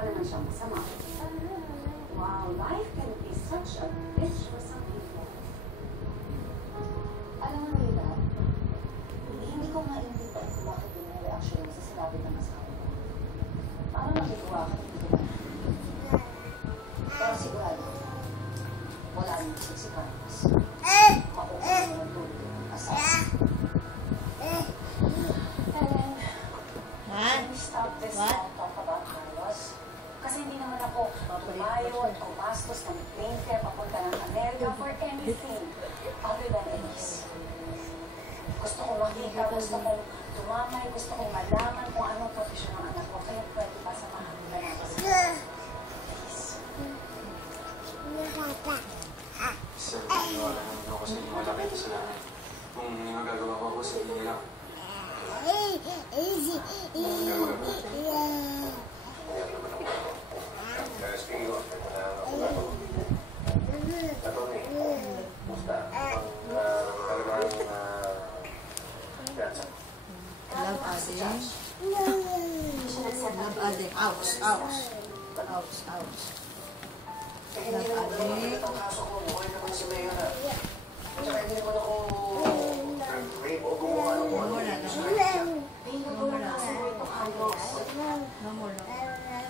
mukha naman siyang masama. Wow, life can be such a bitch for some people. Alam mo, Mila, hindi ko maintindihan kung bakit yun yung reaction mo sa sinabi ng asawa mo. Parang nakikuha ka, hindi ko ba? Pero sigurado, wala rin si Carlos. Makuha mo yung tulog ng asawa. Stop this talk about Carlos. Kasi hindi naman ako tumayo at kumastos ng plane fare papunta ng Amerika for anything other than Elise. Gusto kong makita, gusto kong tumamay, gusto kong malaman kung anong profesyon ng anak ko. Kaya pwede pa sa mga natin. Please. Sir, wala naman ako kasi hindi malaki ito sila. Kung hindi magagawa ko ako, sige nila. Love addict. Ouch. Love addict.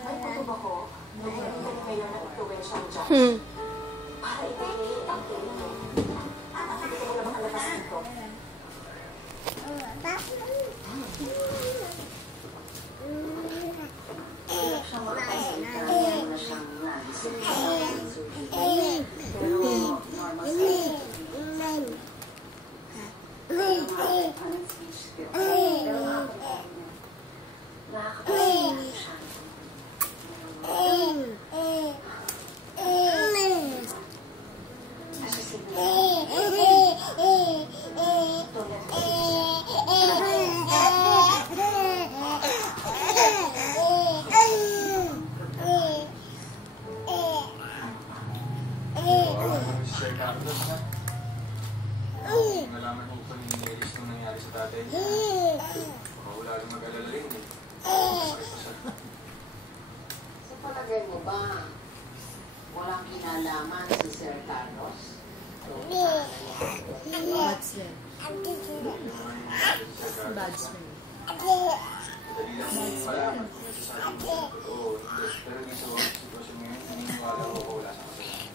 May patuba ko, nagkakayo ng influential judge. Para ipagay ang tingin. Hindi ko na makalabas dito. Siyang makapagsalita na siyang nagising. Pero normal sa speech skills. Pero nakakapagsalita na siya. Sir Carlos, ha? Malaman mo kung nangyayari nung nangyari sa tatay niya. Baka wala rin mag-alala rin eh. Sa palagay mo ba, walang kinalaman si Sir Carlos? Badsman. Badsman. Dali lang mo malaman kung nasasabi mo sa totoo. Pero dito, sitwasyon ngayon, hindi mo alam ko wala sa kasalanan.